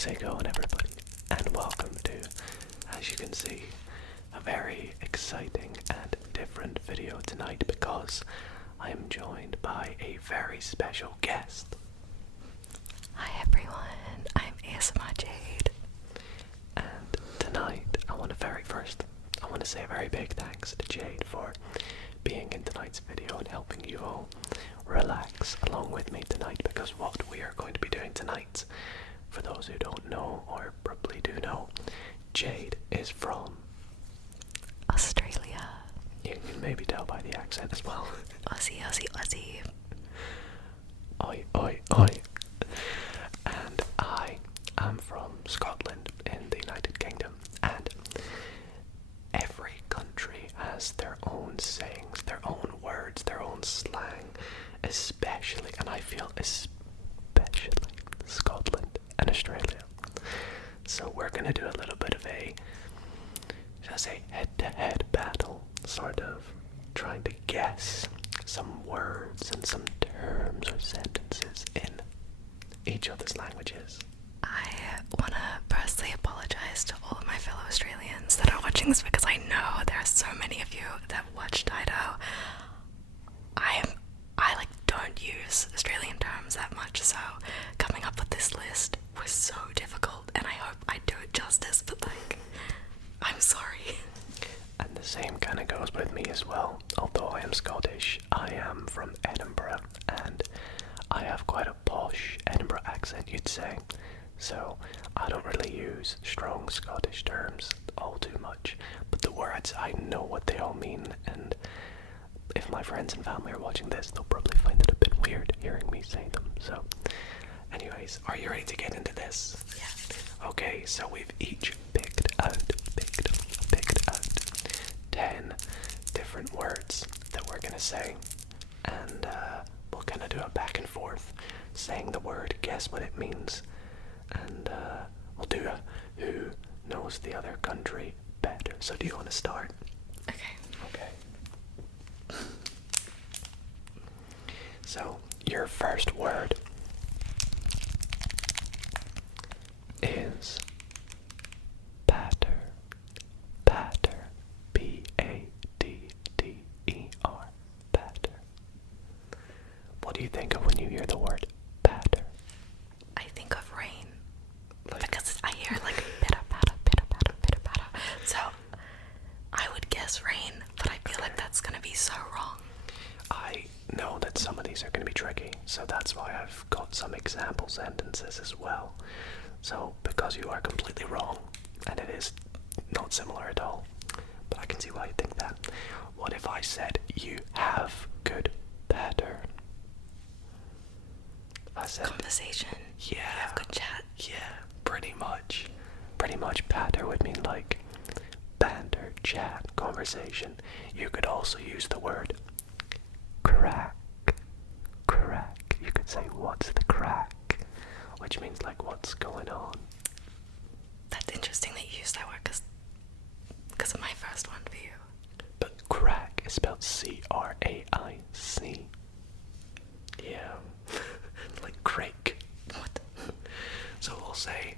How's it going, everybody? And welcome to, as you can see, a very exciting and different video tonight because I am joined by a very special guest. Hi everyone, I'm ASMR Jade. And tonight, I want to say a very big thanks to Jade for being in tonight's video and helping you all relax along with me tonight, because what we are going to be doing tonight, for those who don't know or probably do know, Jade is from Australia. You can maybe tell by the accent as well. Aussie, Aussie, Aussie. Oi, oi, oi. And I am from Scotland in the United Kingdom, and every country has their own sayings, their own words, their own slang, especially, and I feel especially Scotland and Australia. So we're going to do a little bit of a, should I say, head-to-head battle, sort of, trying to guess some words and some terms or sentences in each other's languages. I want to personally apologize to all of my fellow Australians that are watching this, because I know there are so many of you that watch Dido. I don't use Australian terms that much, so coming up with this list was so difficult, and I hope I do it justice, but I'm sorry. And the same kind of goes with me as well. Although I am Scottish, I am from Edinburgh, and I have quite a posh Edinburgh accent, you'd say. So I don't really use strong Scottish terms all too much, but the words, I know what they all mean, and if my friends and family are watching this, they'll probably find it a bit weird hearing me say them. So anyways, are you ready to get into this? Yeah. Okay, so we've each picked out 10 different words that we're gonna say, and we'll kind of do a back and forth, saying the word, guess what it means, and we'll do a who knows the other country better. So do you want to start? Okay. So your first word is patter. Patter. P-A-T-T-E-R. Patter. What do you think of when you hear the word patter? I think of rain, because I hear pitter patter, pitter patter, pitter patter. So I would guess rain, but I feel like that's gonna be so wrong. I know that some of these are going to be tricky, so that's why I've got some example sentences as well. So, because you are completely wrong, and it is not similar at all, but I can see why you think that. What if I said, you have good patter? I said, Conversation. yeah. You have good chat. Yeah, pretty much. Pretty much patter would mean like banter, chat, conversation. You could also use the word crack. Crack. You could say, what's the crack? Which means like, what's going on? That's interesting that you used that word, because of my first one for you. But crack is spelled C-R-A-I-C. Yeah. Like crake. What? So we'll say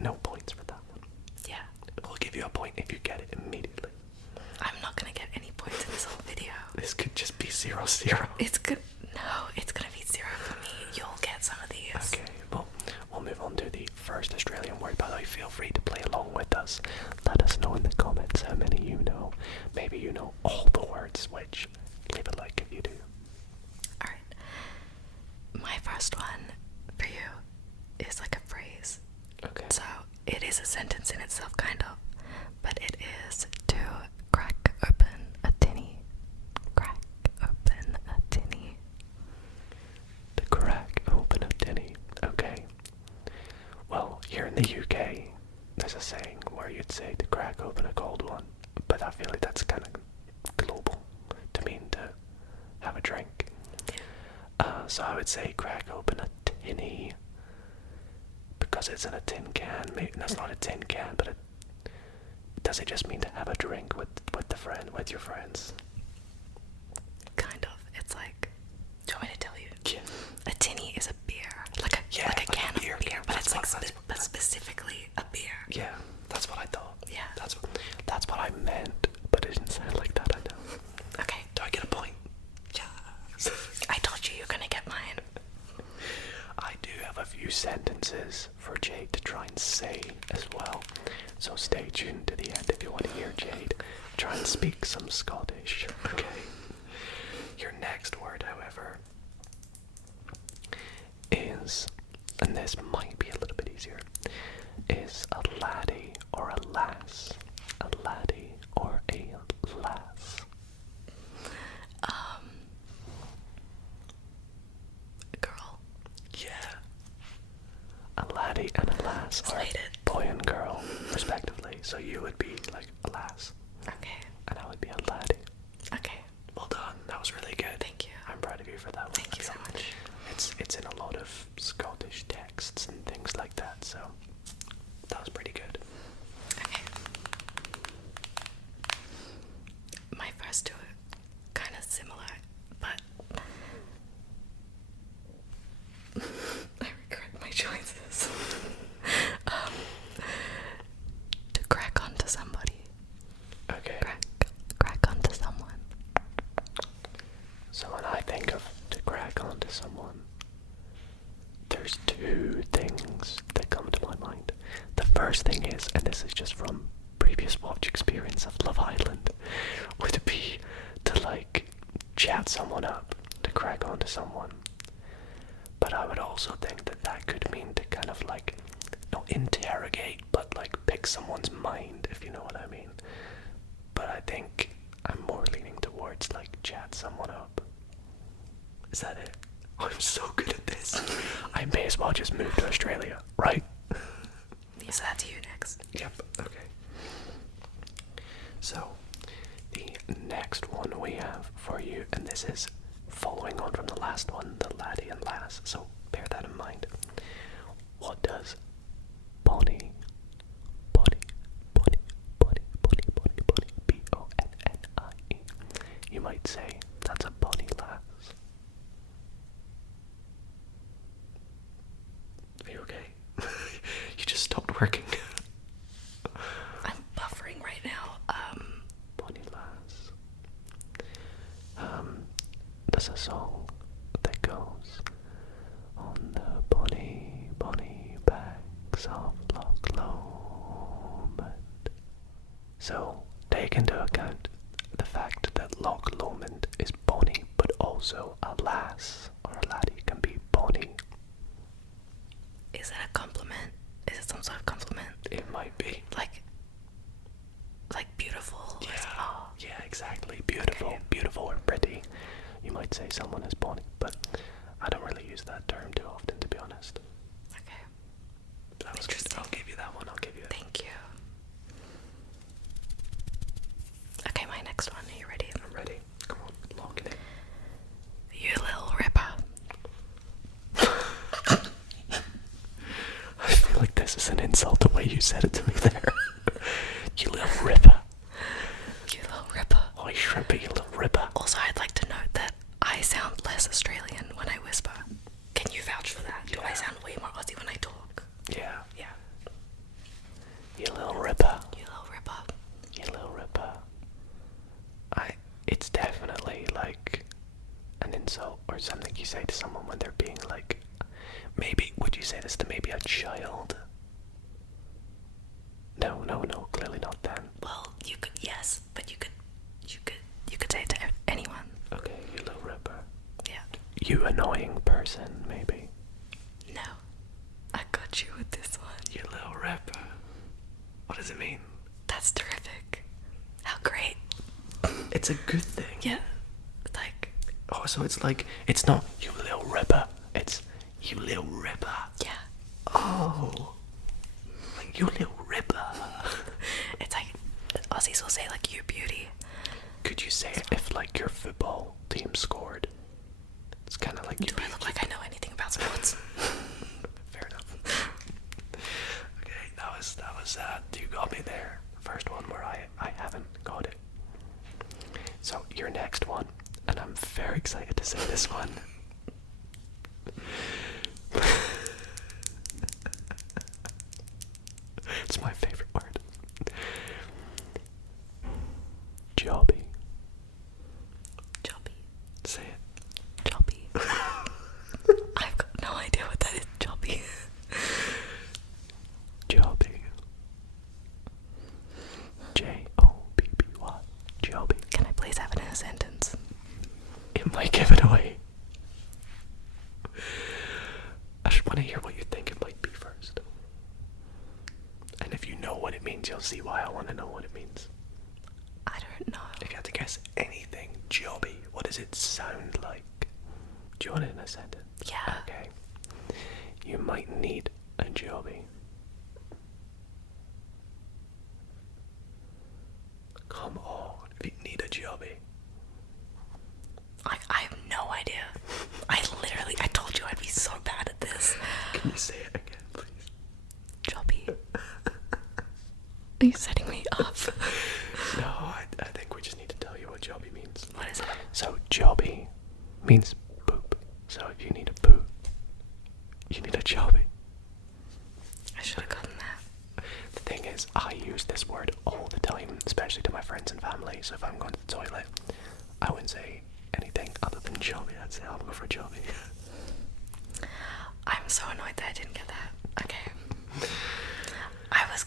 no points for that one. Yeah. We'll give you a point if you get it immediately. I'm not gonna get any points in this whole video. This could just be 0-0. It's good. No, it's gonna be 0 for me. You'll get some of these. Okay, well, we'll move on to the first Australian word. By the way, feel free to play along with us. Let us know in the comments how many you know. Maybe you know all the words, which leave a like if you do. Alright. My first one for you is like a phrase. Okay. So it is a sentence in itself, kind of. But it is to crack open a tinny. Crack open a tinny. To crack open a tinny. Okay. Well, here in the UK, there's a saying where you'd say to crack open a cold one, but I feel like that's kind of global to mean to have a drink. So I would say crack open a tinny, because it's in a tin can. Maybe that's not a tin can, but does it just mean to have a drink with your friends? Kind of. It's like, do you want me to tell you? Yeah. A tinny is a beer. Like a can of beer, but sentences for Jade to try and say as well. So stay tuned to the end if you want to hear Jade try and speak some Scottish. Okay. Your next word, however, is, and this might be a little bit easier, is a laddie or a lass. A laddie or a lass. Girl. Yeah. A laddie and a lass Slated. are boy and girl, respectively. So you would be like a lass. Okay. And I would be a laddie. Okay. Well done. That was really good. Thank you. I'm proud of you for that one. Thank you so much. It's in a lot of Scottish texts and things like that, so that was pretty good. Okay. My first two are kind of similar, but I regret my choices. To crack onto somebody. Okay. Crack onto someone. So when I think of to crack onto someone, there's two things that come to my mind. The first thing is, and this is just from previous watch experience of Love Island, would be to like chat someone up, to crack onto someone. But I would also think that that could mean to kind of like, not interrogate, but like pick someone's mind, if you know what I mean. But I think I'm more leaning towards like chat someone up. Is that it? Oh, I'm so good at this. I may as well just move to Australia, right? So that's you next. Yep, okay. So, the next one we have for you, and this is following on from the last one, the laddie and lass, so bear that in mind. What does Bonnie, B-O-N-N-I-E, you might say, that's a bonny lass. Are you okay? You just stopped working. I'm buffering right now. Bonny lass. There's a song that goes on the bonny backs of Loch Lomond. So take into account the fact that Loch Lomond is bonny, but also a lass or a laddie can be bonny. Is it a compliment? Is it some sort of compliment? It might be. Like beautiful? Yeah, yeah, exactly. Beautiful, okay. Beautiful or pretty. You might say someone is bonny, but I don't really use that term too often, to be honest. Okay. That was good. I'll give you that one. I'll give you it. Thank you. Okay, my next one. Are you ready? I'm ready. Come on, lock it in. You little ripper. I feel like this is an insult the way you said it to me there. You little ripper. You little ripper. Oh, you shrimper, you little ripper. Also, I'd like to note that I sound less Australian when I whisper. Can you vouch for that? Yeah. Do I sound way more Aussie when I talk? Yeah. Yeah. You little ripper. You little ripper. You little ripper. It's definitely like an insult or something you say to someone when they're being like, maybe, would you say this to maybe a child? No, clearly not then. Well, you could, yes, but you could say it to anyone. Okay, you little ripper. Yeah. You annoying person, maybe. No. I got you with this one. You little ripper. What does it mean? That's terrific. How great. It's a good thing. Yeah. Like. Oh, so it's like, it's not you little ripper. It's you little ripper. Yeah. Oh. Like you little ripper. It's like, Aussies will say like, you beauty. Could you say it if like your football team scored? It's kind of like you. Do I look like I know anything about sports? Fair enough. Okay, that was you got me there. First one where I haven't got it. So your next one, and I'm very excited to say this one. It's my favorite word. Jobby. Jobby. Say it. I just want to hear what you think it might be first. And if you know what it means, you'll see why I want to know what it means. I don't know. If you had to guess anything, jobby, what does it sound like? Do you want it in a sentence? Yeah. Okay. You might need a jobby. Come on, if you need a jobby. I have no idea. I told you I'd be so bad at this. Can you say it again, please? Jobby. Are you setting me up? No, I think we just need to tell you what jobby means. What is it? So, jobby means poop. So, if you need a poop, you need a jobby. I should have gotten that. The thing is, I use this word all the time, especially to my friends and family. So, if I'm going to the toilet, I wouldn't say anything other than jobby. I'd say I'll go for a jobby. I'm so annoyed that I didn't get that. Okay. I was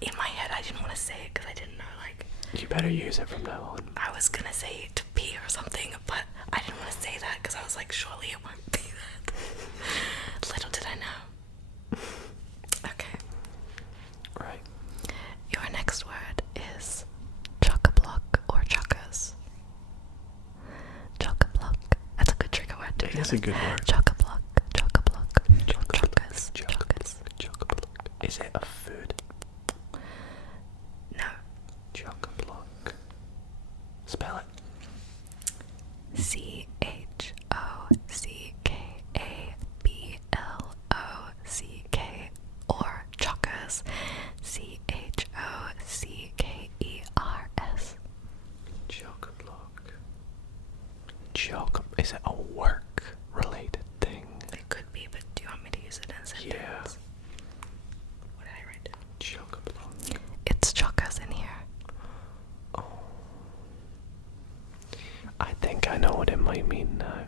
in my head. I didn't want to say it because I didn't know. Like, You better use it from now on. I was gonna say to pee or something, but I didn't want to say that because I was like, surely it won't be that. Little did I know. Okay. Right. Your next word is chock-a-block or chockers. Chock-a-block. That's a good trigger word. It is a good word. Chock-a-block. Chock-a-block. Chockers. Chockers. Chock-a-block. Is it a food? No. Chock-a-block. Spell it. CHOCKABLOCK or chockers. CHOCKERS. Chock-a-block. Is it a work-related thing? It could be, but do you want me to use it in a sentence? Yeah. What did I write down? Chock-a-block. It's chockers in here. Oh. I think I know what it might mean now.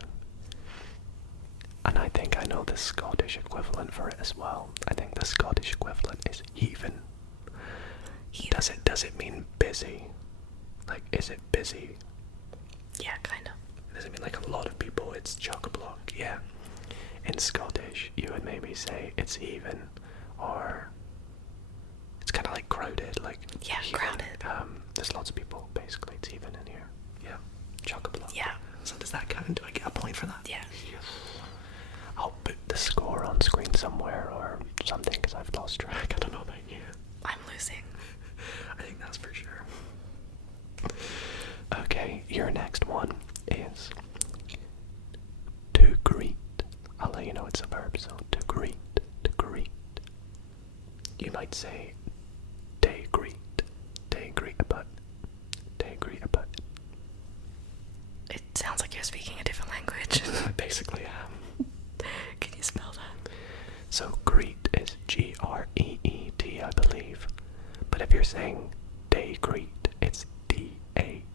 And I think I know the Scottish equivalent for it as well. I think the Scottish equivalent is heathen. Does it mean busy? Like, is it busy? Yeah, kind of. Does it mean like a lot of people? It's chock-a-block. Yeah. In Scottish, you would maybe say it's heathen, or it's kind of like crowded. Like, Yeah, heathen. crowded. There's lots of people. Basically, it's heathen in here. Yeah. Chock-a-block. Yeah. So does that count? Do I get a point for that? Yeah. Yes. I'll put the score on screen somewhere or something because I've lost track. I don't know about you. I'm losing. I think that's for sure. Okay, your next one is to greet. I'll let you know it's a verb, so to greet, to greet. You might say they greet about, they greet about. It sounds like you're speaking a different language. I basically am. Can you spell that? So greet is G-R-E-E-T, I believe. But if you're saying they greet, it's D-A-E-G-R-E-E-T.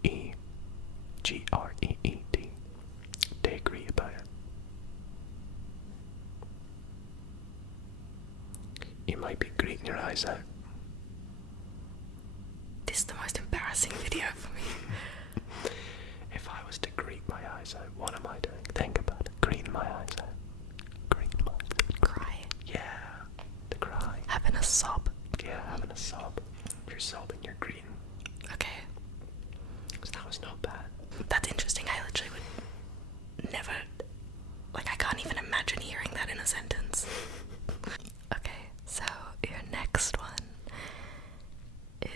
They greet about it. You might be greeting your eyes out. This is the most embarrassing video for me. If I was to greet my eyes out, what am I doing? Think about it. Greeting my eyes out. Greeting my eyes out. Cry. Yeah, to cry. Having a sob. Yeah, having a sob. If you're sobbing, you're greeting. Okay. So that was not bad. That's interesting. I literally would never... Like, I can't even imagine hearing that in a sentence. Okay, so your next one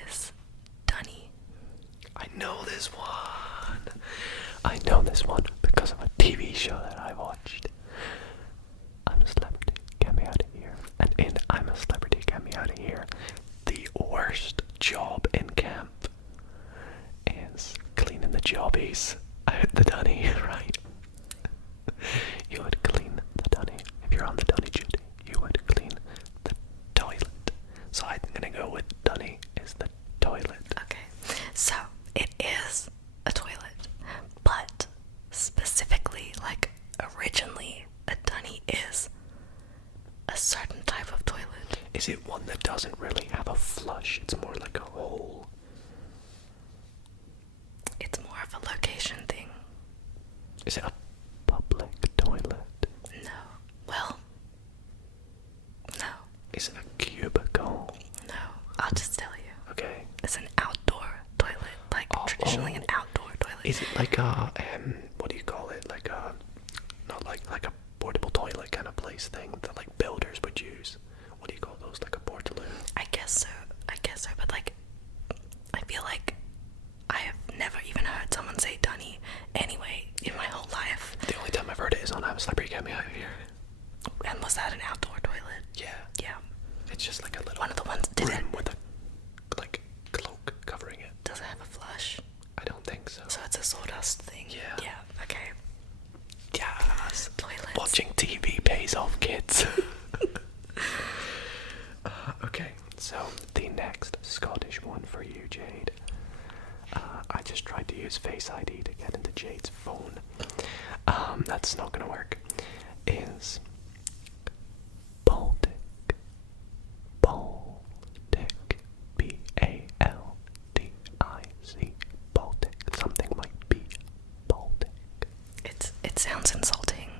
is Dunny. I know this one. I know this one because of a TV show that I watched. I'm a Celebrity, Get Me Out of Here. And in I'm a Celebrity, Get Me Out of Here, the worst job in camp is cleaning the jobbies out the dunny, right? You would clean the dunny. If you're on the dunny duty, you would clean the toilet. So I'm gonna go with dunny is the toilet. Okay, so it is a toilet, but specifically, like, originally, a dunny is a certain type of toilet. Is it one that doesn't really have a flush? It's more like a hole. It's more of a location thing. Is it a public toilet? No. like a what do you call it? Like a not like a portable toilet kind of place thing that like builders would use. What do you call those? Like a portaloo? I guess so, but like, I feel like I have never even heard someone say dunny anyway in my whole life. The only time I've heard it is on Have a Celebrity Get Me Out of Here. And was that an outdoor toilet? Yeah. Yeah. It's just like a little One of the ones did it. room with a like cloak covering it. Does it have a flush? I don't think so. So it's a sawdust thing. Yeah. Yeah. Okay. Yes. Toilets. Watching TV pays off, kids. Okay, so the next Scottish one for you, Jade. I just tried to use Face ID to get into Jade's phone. That's not gonna work. Is Baltic. Baltic. B-A-L-D-I-C. Baltic. Something might be Baltic. It sounds insulting.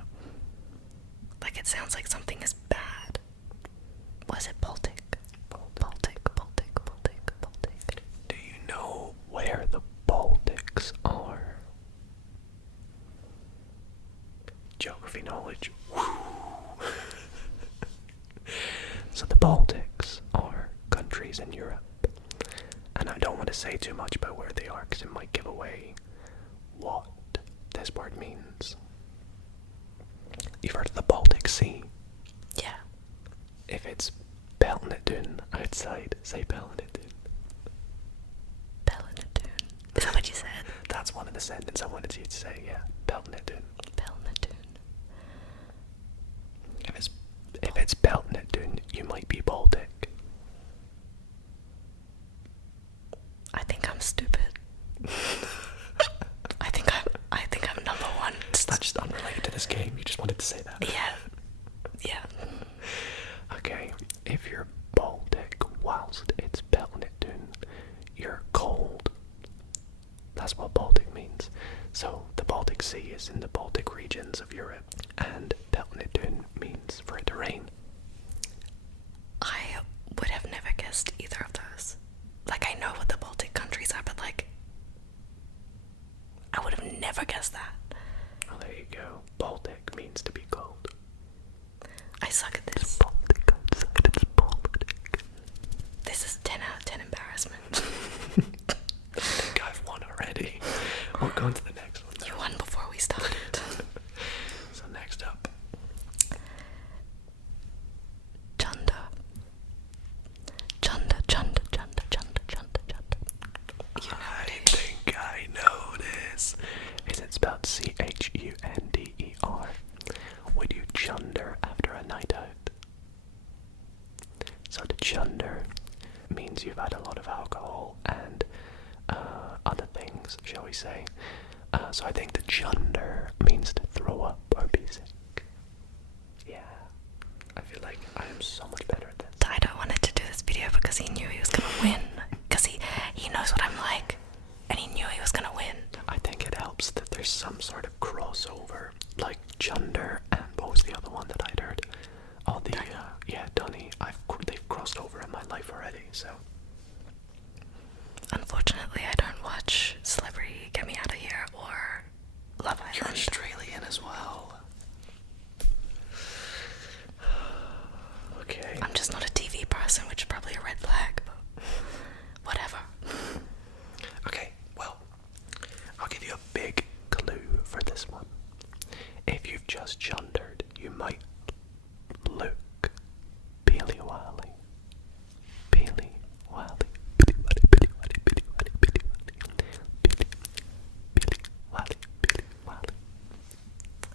Like it sounds like something is bad. Was it Baltic? Baltic. Do you know where the Baltics are? Geography knowledge. So the Baltics are countries in Europe. And I don't want to say too much about where they are because it might give away what this word means. You've heard of the Baltic Sea? Yeah. If it's Belnadun outside, say Belnadun. Belnadun. Is that what you said? That's one of the sentences I wanted you to say, yeah. Belnadun. Belnadun. If it's Belnadun, you might be Baltic. I think I'm stupid. I think I'm number one. That's just unrelated to this game. You just wanted to say that. Yeah. Okay, if you're Baltic whilst it's Belnadun, you're cold. That's what Baltic means. So the Baltic Sea is in the Baltic regions of Europe, and Belnadun means for it to rain. I would have never guessed either of those. Like, I know what the Baltic countries are, but like, I would have never guessed that. Oh, there you go. Baltic means to be cold. I suck at this. Baltic outside, it's Baltic. This is 10 out of 10 embarrassment. I think I've won already. We'll go on to the next one. You won before we started. So next up. Chunda. You know I it. think I know this. Is it spelled C-H-U-N-D-E-R? Would you chunder after a night out? So to chunder means you've had a lot of alcohol and other things, shall we say. So I think the chunder means to throw up or be sick. Yeah. I feel like I am so much better at this. Dido wanted to do this video because he knew he was gonna win. Because he knows what I'm like. And he knew he was gonna win. I think it helps that there's some sort of crossover, like chunder and what was the other one that I'd heard? Oh, the Dunny. They've crossed over in my life already. So Unfortunately, I don't watch Celebrity Get Me Out of Here or Love Island. you're Australian as well. Okay. I'm just not a TV person, which is probably a red flag, but whatever. Okay. Well, I'll give you a big clue for this one. If you've just chundered, you might look peely-wally. Peely-wally.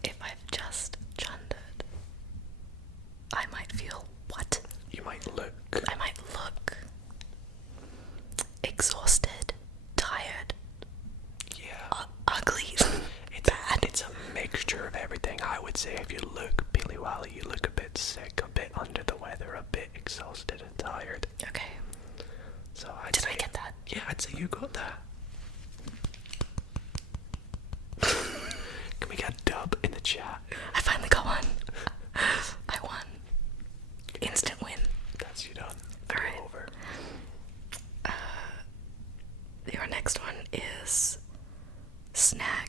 If I've just chundered, I might feel what? You might look. I might look exhausted, tired, Yeah. ugly, It's bad. It's a mixture of everything. I would say if you look peely-wally, you look a bit sick, a bit under the weather, a bit exhausted and tired. Okay. So Did I get that? Yeah, I'd say you got that. Can we get a dub in the chat? I finally got one. I won. Instant win. That's you done. Alright. Over. Your next one is snag.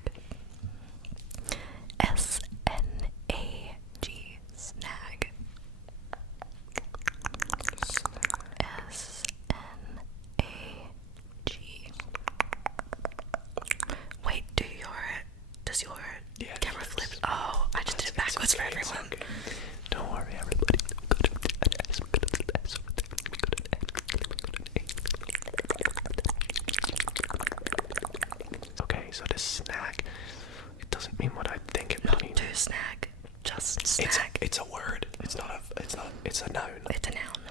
just snag. It's a word. It's not. It's a noun. It's a noun.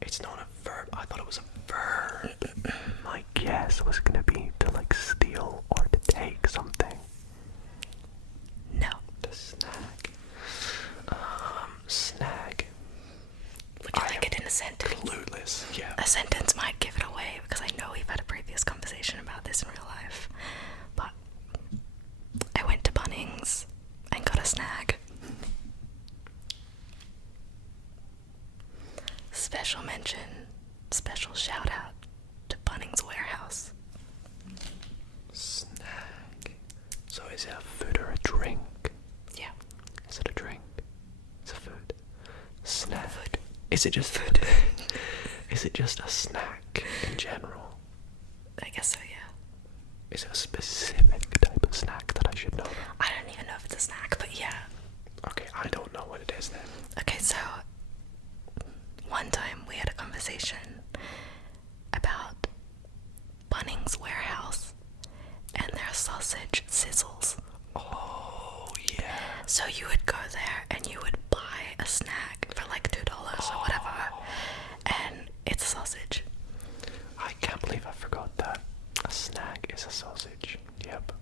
It's not a verb. I thought it was a verb. My guess was gonna be to like steal or to take something. No. To snag. Snag. Would you like it in a sentence? Clueless. Yeah. A sentence might give it away because I know we've had a previous conversation about this in real life. But I went to Bunnings and got a snag. Special mention, special shout out to Bunnings Warehouse. Snag. So is it a food or a drink? Yeah. Is it a drink? It's a food. Snack. Food. Is it just food? Is it just a snack in general? I guess so, yeah. Is it a specific type of snack that I should know? I don't even know if it's a snack, but yeah. Okay, I don't know what it is then. Okay, so one time we had a conversation about Bunnings Warehouse and their sausage sizzles. Oh, yeah. So you would go there and you would buy a snack for like $2 or whatever, and it's sausage. I can't believe I forgot that. A snack is a sausage. Yep.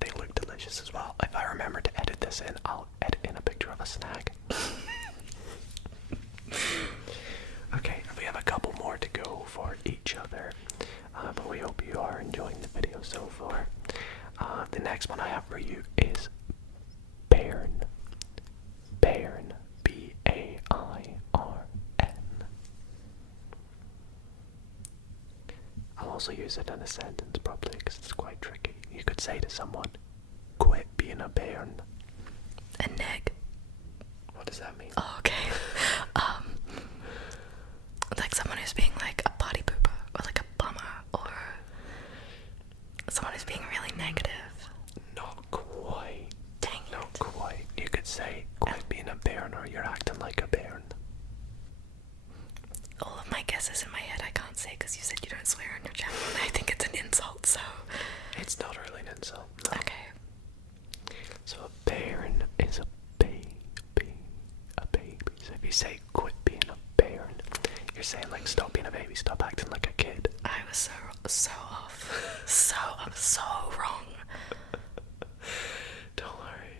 They look delicious as well. If I remember to edit this in, I'll edit in a picture of a snack. Okay, we have a couple more to go for each other, but we hope you are enjoying the video so far. The next one I have for you is Bairn. Bairn. B-A-I-R-N. I'll also use it in a sentence probably because it's quite tricky. You could say to someone, quit being a bairn. A neg. What does that mean? Oh, okay. Like someone who's being like a party pooper, or like a bummer, or someone who's being really negative. Not quite. Dang Not it. quite. You could say, quit being a bairn, or you're acting like a bairn. All of my guesses in my head I can't say because you said you don't swear on your channel, and I think it's an insult, so... It's not really an insult. No. Okay. So a bairn is a baby. A baby. So if you say, quit being a bairn, you're saying like, stop being a baby, stop acting like a kid. I was so off. so wrong. Don't worry.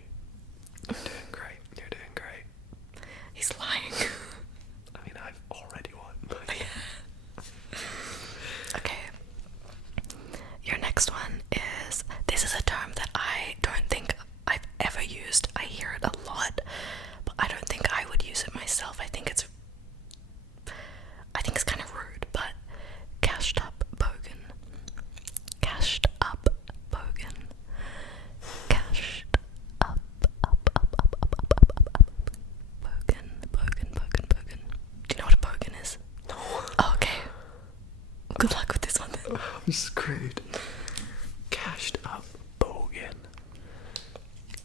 You're doing great. You're doing great. He's lying. I mean, I've already won. But Okay. Your next one is, this is a term that I don't think I've ever used. I hear it a lot, but I don't think I would use it myself. I think it's kind of rude, but cashed up bogan. Cashed up bogan. Cashed up bogan. Do you know what a bogan is? no. Oh, okay. Good luck with this one then. I'm screwed. Cashed up bogan.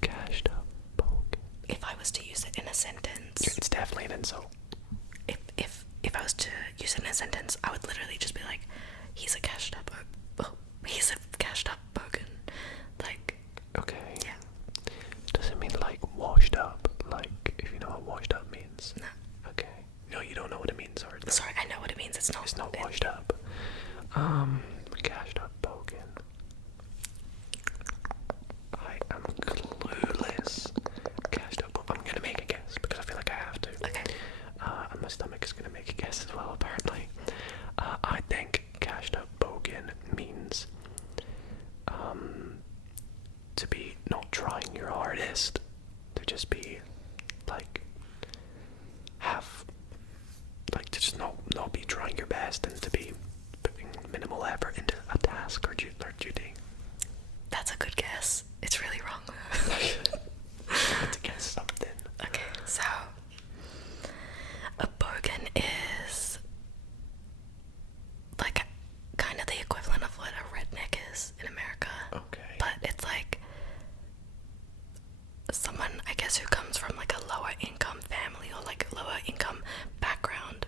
Cashed up bogan. If I was to use it in a sentence, It's definitely an insult. if I was to use it in a sentence, I would literally just be like, he's a cashed up bogan. Like, Okay. yeah. Does it mean like washed up? Like, if you know what washed up means? No. Okay. No, you don't know what it means, or no? Sorry, I know what it means. It's not washed up. Cashed up bogan. I am clueless. Cashed up. I'm gonna make a guess because I feel like I have to. Okay. And my stomach is gonna make a guess as well, apparently. I think cashed up bogan means to be not trying your hardest, to just be like to just not be trying your best, and to be putting minimal effort into a task or duty. That's a good guess. It's really wrong though. I had to guess something. Okay, so a bogan is like kind of the equivalent of what a redneck is in America. Okay. But it's like someone, I guess, who comes from like a lower income family or like lower income background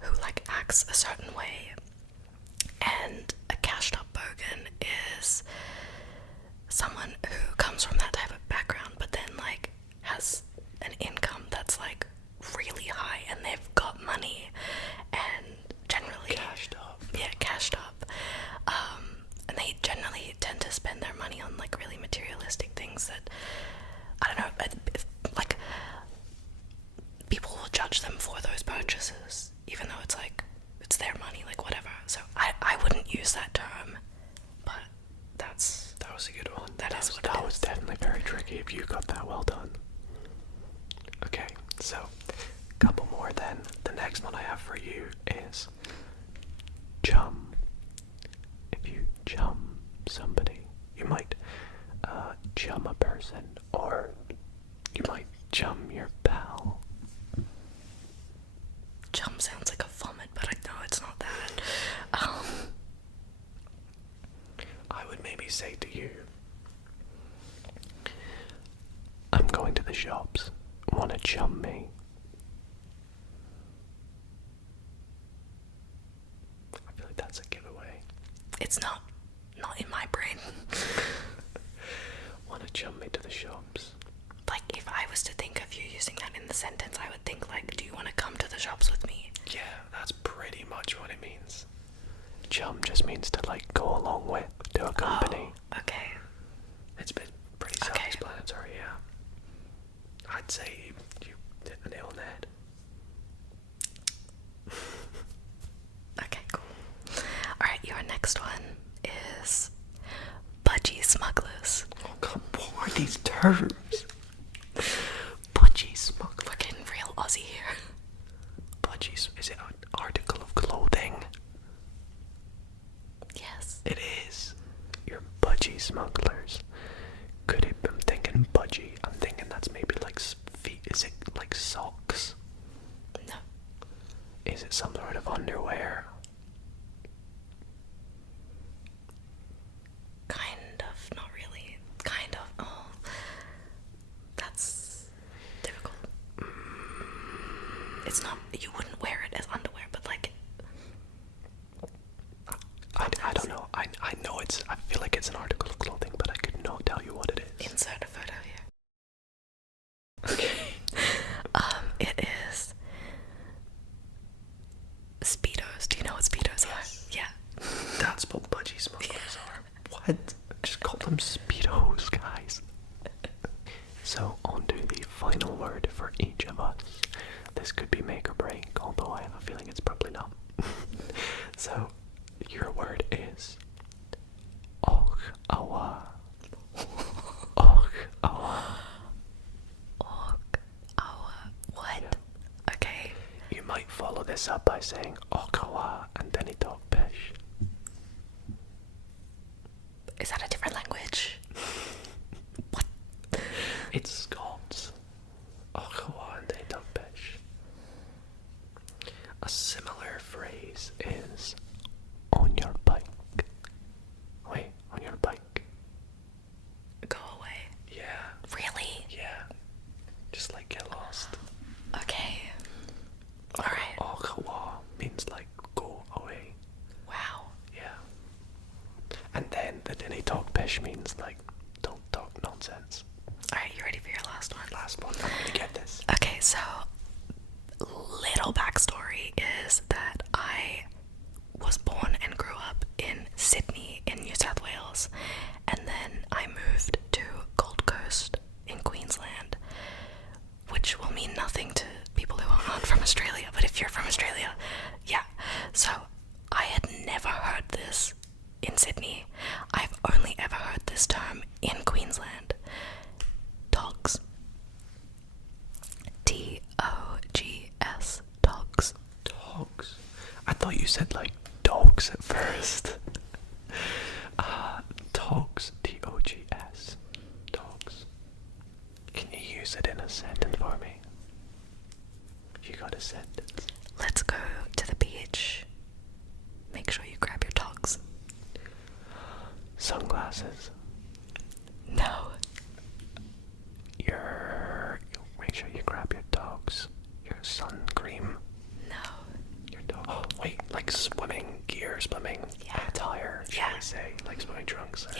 who like acts a certain way. And a cashed up bogan is someone who comes from that type of background but then like has next one I have for you is chum. If you chum somebody, you might chum a person, or you might chum your pal. Chum sounds like a vomit, but I know it's not that. I would maybe say to you, I'm going to the shops. Wanna chum me? I feel like that's a giveaway. It's not in my brain. Wanna chum me to the shops? Like, if I was to think of you using that in the sentence, I would think like, do you want to come to the shops with me? Yeah, that's pretty much what it means. Chum just means to like go along with, to accompany. Oh, okay. It's been pretty self-explanatory, yeah. I'd say you hit the nail on the head. Okay, cool. Alright, your next one is budgie smugglers. Oh, come on, what are these terms? Budgie smuggler. We're getting real Aussie here. Budgies, is it an article of clothing? Yes. It is. You're budgie smugglers. Could it? I'm thinking budgie. I'm thinking that's maybe like feet. Is it like socks? No. Is it some sort of underwear? Kind of. Not really. Kind of. Oh. That's difficult. It's not. You wouldn't wear it as underwear, but like. I don't know. I know it's. I feel like it's an article of clothing, but I could not tell you what it is. Insert a photo here. Okay. It is Speedos. Do you know what Speedos are? Yeah. That's what budgie smugglers are. What? Just call them Speedos, guys. So, on to the final word for each of us. This could be make or break, although I have a feeling it's probably not. So, your word is Och awa. Och awa. Och, awa. What? Yeah. Okay. You might follow this up by saying Och awa and then talk pish. Is that a different language? What? It's Scots. Och awa and then talk pish. A similar phrase is on your bike. Wait, on your bike. Go away. Yeah, Really? yeah. Just like get lost. Okay. Alright. Okawa means like go away. Wow. Yeah. And then the Dinny talk pish means like don't talk nonsense. Alright, you ready for your last one? Last one, I'm gonna get this. Okay, so little backstory is that I was born and grew up in Sydney in New South Wales, and then I moved to Gold Coast in Queensland, which will mean nothing to people who aren't from Australia, but if you're from Australia, yeah. So I had never heard this in Sydney. I've only ever heard this term in Queensland. Dogs. Dogs. Dogs. Dogs. I thought you said like dogs at first. Dogs. Dogs. Dogs. Can you use it in a sentence for me? You got a sentence. Let's go to the beach. Make sure you grab your dogs. Sunglasses. No. Make sure you grab your dogs. Your sun cream. No. Your dog. Oh, wait, like swimming gear, swimming attire, shall we say, like swimming trunks. Or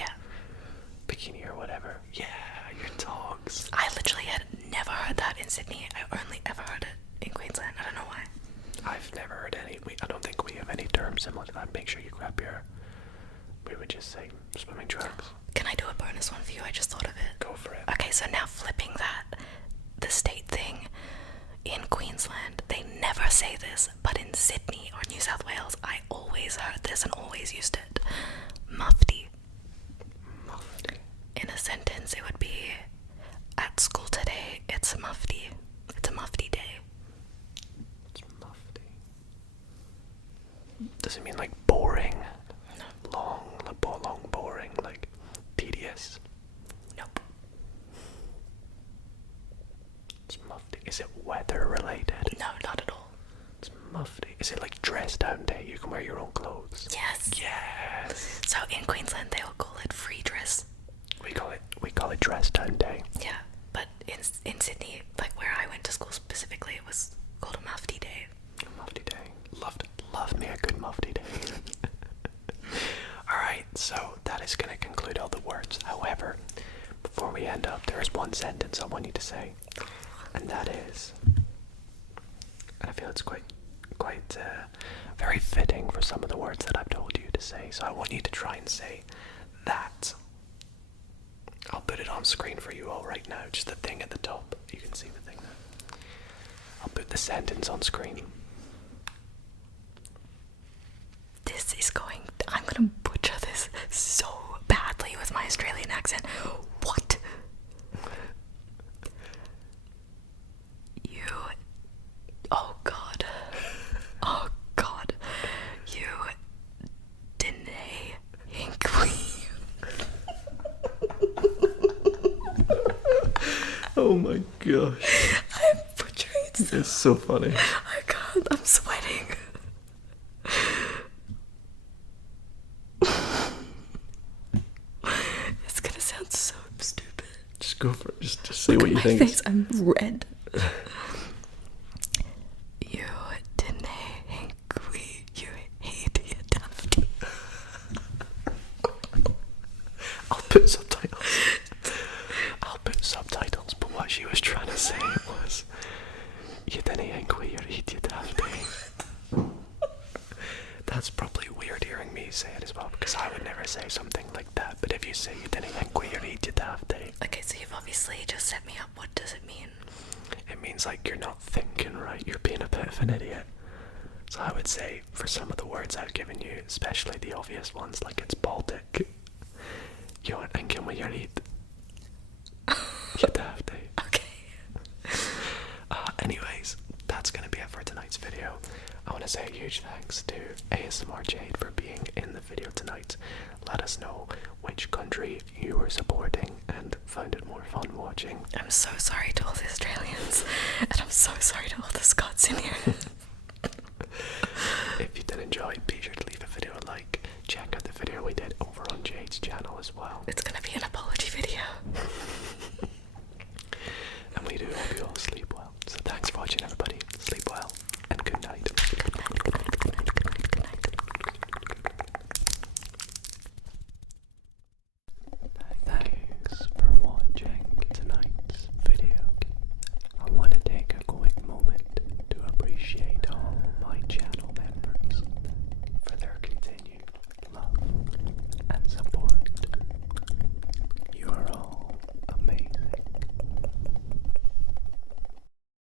bikini or whatever. Yeah, your dogs. I literally had never heard that in Sydney. I only ever heard it in Queensland. I don't know why. I've never heard any. I don't think we have any terms similar to that. Make sure you grab your. We would just say swimming trunks. Can I do a bonus one for you? I just thought of it. Go for it. Okay, so now flipping that, the state thing in Queensland, they never say this, but in Sydney or New South Wales, I always heard this and always used it. Mufti. Mufti. In a sentence, it would be, at school today, it's a mufti. It's a mufti day. It's mufti. Does it mean like boring? Long, boring, like tedious? Nope. It's mufti. Is it weather related? No, not at all. It's mufti. Is it like dress down day? You can wear your own clothes. Yes. Yes. So in Queensland they will call it free dress. We call it dress down day. Yeah, but in Sydney, like where I went to school specifically, it was called a mufti day. A mufti day. Loved me a good mufti day. Alright, so that is going to conclude all the words. However, before we end up, there is one sentence I want you to say. And that is, and I feel it's quite very fitting for some of the words that I've told you to say. So I want you to try and say that. I'll put it on screen for you all right now. Just the thing at the top. You can see the thing there. I'll put the sentence on screen. I'm gonna butcher this so badly with my Australian accent. What? Oh god. Oh god. You didn't Enquiries. Oh my gosh. I'm butchering it. It's so funny. I can't. I'm sweating. It's gonna sound so stupid. Just go for it. Just say what you think. My face, I'm red. You didn't Enquiries. You hate your dafty. I'll put subtitles. But what she was trying to say was, you didn't Enquiries, you eat your dafty. That's probably weird hearing me say it as well, because I would never say something like that. But if you say you didn't Enquiries, you eat your dafty. Okay, so you've obviously just set me up. What does it mean? It means like you're not thinking right, you're being a bit of an idiot. So I would say, for some of the words I've given you, especially the obvious ones, like it's Baltic, you aren't thinking what you eat. You dafty. Okay. Anyways, that's going to be it for tonight's video. I want to say a huge thanks to ASMR Jade for being in the video tonight. Let us know which country you were supporting and found it more fun watching. I'm so sorry to all the Australians, and I'm so sorry to all the Scots in here.